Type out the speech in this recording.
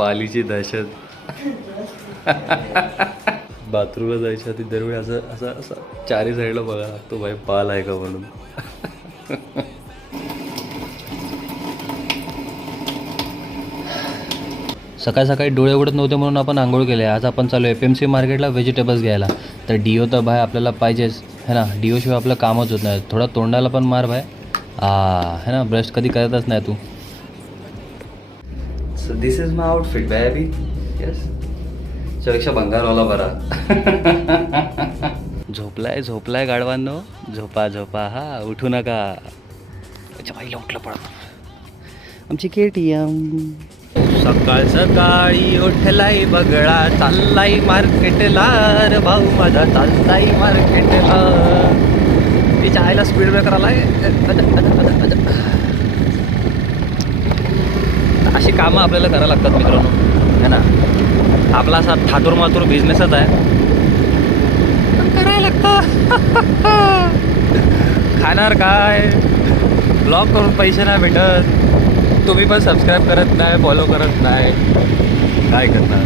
पालीची दहशत. बाथरूमला जायच्या आधी दरवेळी असं असं असं चारी साईडला बघा लागतो भाई पाल आहे का म्हणून. सकाळी सकाळी डोळे उघडत नव्हते म्हणून आपण आंघोळ केले. आज आपण चालू आहे FMC मार्केटला व्हेजिटेबल्स घ्यायला. तर डिओ तर भाई आपल्याला पाहिजेच है ना. डिओशिवाय आपलं कामच होत नाही. थोडा तोंडाला पण मार भाई. है ना. ब्रश कधी करतच नाही तू. So this is my outfit baby. Yes. त्यापेक्षा भंगारवाला बरा. झोपलाय गाढवांनो. झोपा हा उठू नका. अच्छा बाईला उठलं पडत आमची KTM. सकाळ सकाळी उठलाय बगळा चाललाय मार्केटला. रे भाऊ माझा चाललाय मार्केटला. तिच्या आईला स्पीड ब्रेकर आलाय. अशी कामं आपल्याला करायला लागतात मित्रांनो है ना. आपला असा थातूर मातूर बिझनेसच आहे. करायला लागतं. खाणार काय. ब्लॉग करून पैसे नाही भेटत. तुम्ही पण सबस्क्राईब करत नाही फॉलो करत नाही काय करणार.